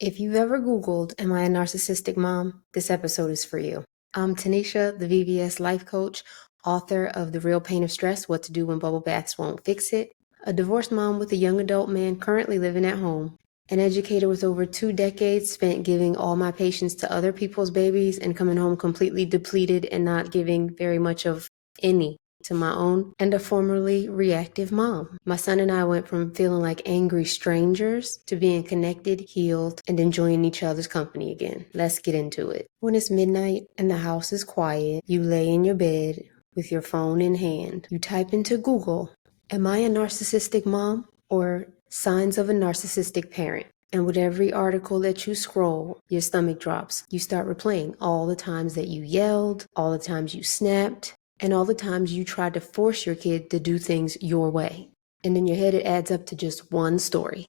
If you've ever Googled, Am I a Narcissistic Mom? This episode is for you. I'm Tanisha, the VBS life coach, author of The Real Pain of Stress, What to Do When Bubble Baths Won't Fix It, a divorced mom with a young adult man currently living at home, an educator with over 2 decades spent giving all my patients to other people's babies and coming home completely depleted and not giving very much of any to my own, and a formerly reactive mom. My son and I went from feeling like angry strangers to being connected, healed, and enjoying each other's company again. Let's get into it. When it's midnight and the house is quiet, you lay in your bed with your phone in hand. You type into Google, Am I a narcissistic mom? Or signs of a narcissistic parent. And with every article that you scroll, your stomach drops. You start replaying all the times that you yelled, all the times you snapped, and all the times you tried to force your kid to do things your way. And in your head, it adds up to just one story.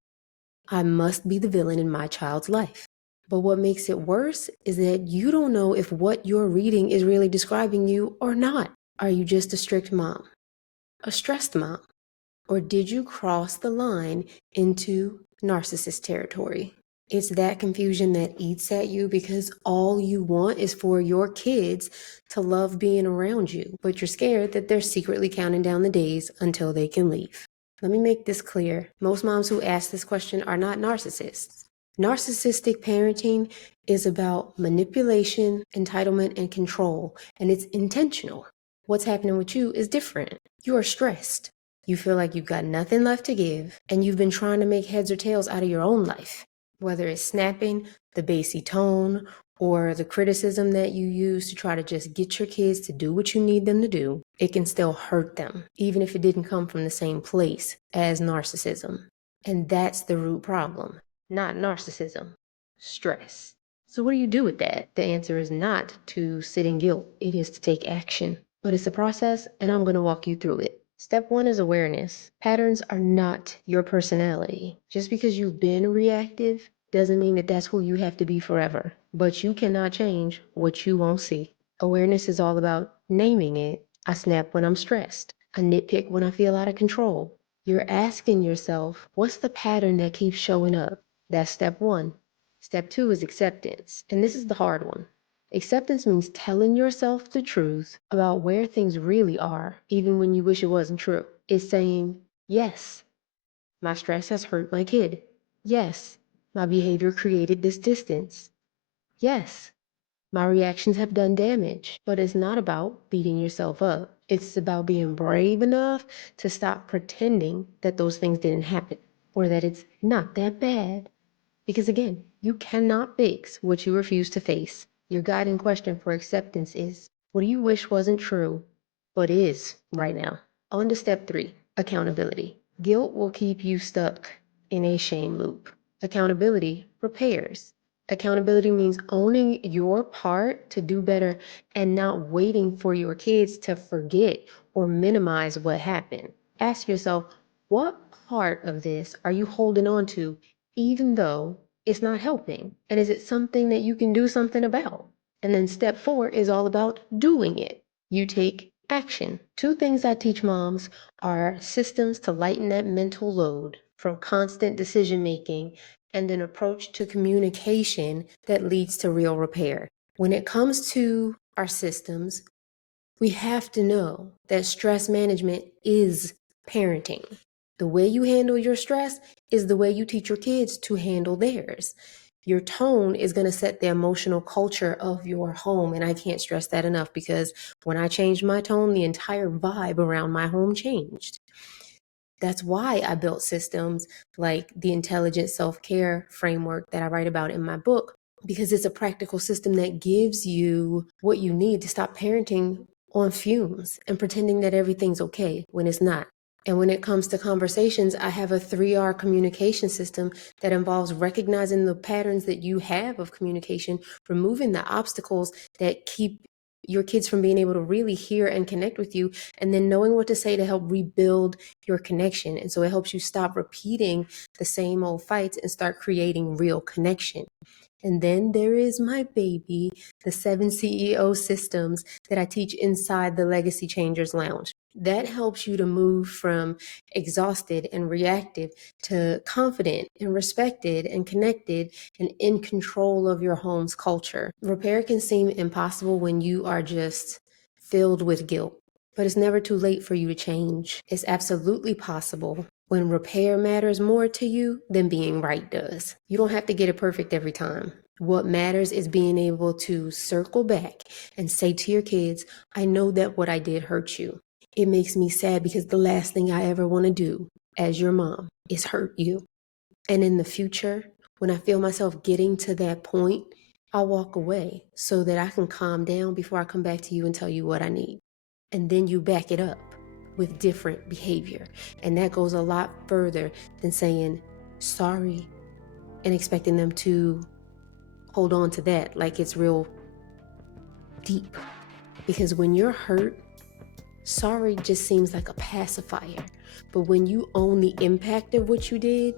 I must be the villain in my child's life. But what makes it worse is that you don't know if what you're reading is really describing you or not. Are you just a strict mom? A stressed mom? Or did you cross the line into narcissist territory? It's that confusion that eats at you because all you want is for your kids to love being around you, but you're scared that they're secretly counting down the days until they can leave. Let me make this clear. Most moms who ask this question are not narcissists. Narcissistic parenting is about manipulation, entitlement, and control, and it's intentional. What's happening with you is different. You are stressed. You feel like you've got nothing left to give, and you've been trying to make heads or tails out of your own life. Whether it's snapping, the bassy tone, or the criticism that you use to try to just get your kids to do what you need them to do, it can still hurt them, even if it didn't come from the same place as narcissism. And that's the root problem, not narcissism, stress. So what do you do with that? The answer is not to sit in guilt. It is to take action. But it's a process, and I'm going to walk you through it. Step one is awareness. Patterns are not your personality. Just because you've been reactive doesn't mean that that's who you have to be forever. But you cannot change what you won't see. Awareness is all about naming it. I snap when I'm stressed. I nitpick when I feel out of control. You're asking yourself, what's the pattern that keeps showing up? That's step one. Step two is acceptance. And this is the hard one. Acceptance means telling yourself the truth about where things really are, even when you wish it wasn't true. It's saying, yes, my stress has hurt my kid. Yes, my behavior created this distance. Yes, my reactions have done damage. But it's not about beating yourself up. It's about being brave enough to stop pretending that those things didn't happen or that it's not that bad. Because again, you cannot fix what you refuse to face. Your guiding question for acceptance is, what do you wish wasn't true, but is right now? On to step three, accountability. Guilt will keep you stuck in a shame loop. Accountability repairs. Accountability means owning your part to do better and not waiting for your kids to forget or minimize what happened. Ask yourself, what part of this are you holding on to even though it's not helping? And is it something that you can do something about? And then step four is all about doing it. You take action. Two things I teach moms are systems to lighten that mental load from constant decision making and an approach to communication that leads to real repair. When it comes to our systems, we have to know that stress management is parenting. The way you handle your stress is the way you teach your kids to handle theirs. Your tone is going to set the emotional culture of your home. And I can't stress that enough because when I changed my tone, the entire vibe around my home changed. That's why I built systems like the intelligent self-care framework that I write about in my book, because it's a practical system that gives you what you need to stop parenting on fumes and pretending that everything's okay when it's not. And when it comes to conversations, I have a 3R communication system that involves recognizing the patterns that you have of communication, removing the obstacles that keep your kids from being able to really hear and connect with you, and then knowing what to say to help rebuild your connection. And so it helps you stop repeating the same old fights and start creating real connection. And then there is my baby, the 7 CEO systems that I teach inside the Legacy Changers Lounge. That helps you to move from exhausted and reactive to confident and respected and connected and in control of your home's culture. Repair can seem impossible when you are just filled with guilt, but it's never too late for you to change. It's absolutely possible when repair matters more to you than being right does. You don't have to get it perfect every time. What matters is being able to circle back and say to your kids, I know that what I did hurt you. It makes me sad because the last thing I ever want to do as your mom is hurt you. And in the future, when I feel myself getting to that point, I'll walk away so that I can calm down before I come back to you and tell you what I need. And then you back it up with different behavior. And that goes a lot further than saying sorry and expecting them to hold on to that like it's real deep. Because when you're hurt, sorry just seems like a pacifier. But when you own the impact of what you did,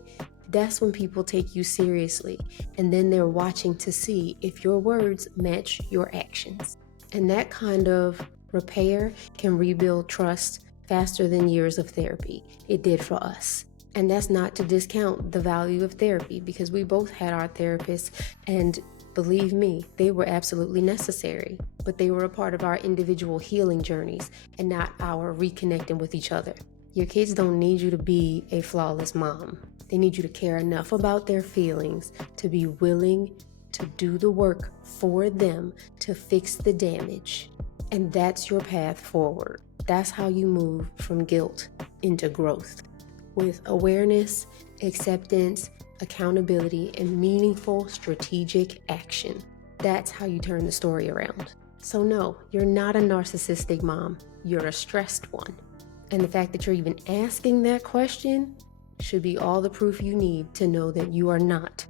that's when people take you seriously. And then they're watching to see if your words match your actions. And that kind of repair can rebuild trust faster than years of therapy. It did for us. And that's not to discount the value of therapy, because we both had our therapists, and believe me, they were absolutely necessary, but they were a part of our individual healing journeys and not our reconnecting with each other. Your kids don't need you to be a flawless mom. They need you to care enough about their feelings to be willing to do the work for them to fix the damage. And that's your path forward. That's how you move from guilt into growth. With awareness, acceptance, accountability, and meaningful strategic action. That's how you turn the story around. So no, you're not a narcissistic mom. You're a stressed one. And the fact that you're even asking that question should be all the proof you need to know that you are not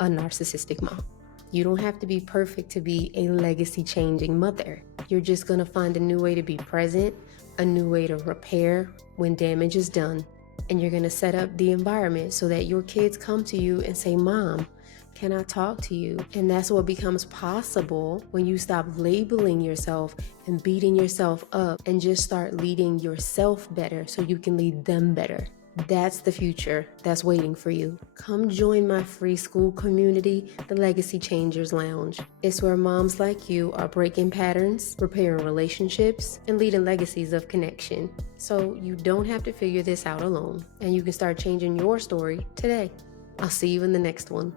a narcissistic mom. You don't have to be perfect to be a legacy-changing mother. You're just gonna find a new way to be present, a new way to repair when damage is done, and you're gonna set up the environment so that your kids come to you and say, Mom, can I talk to you? And that's what becomes possible when you stop labeling yourself and beating yourself up and just start leading yourself better so you can lead them better. That's the future that's waiting for you. Come join my free school community, the Legacy Changers Lounge. It's where moms like you are breaking patterns, repairing relationships, and leading legacies of connection. So you don't have to figure this out alone, and you can start changing your story today. I'll see you in the next one.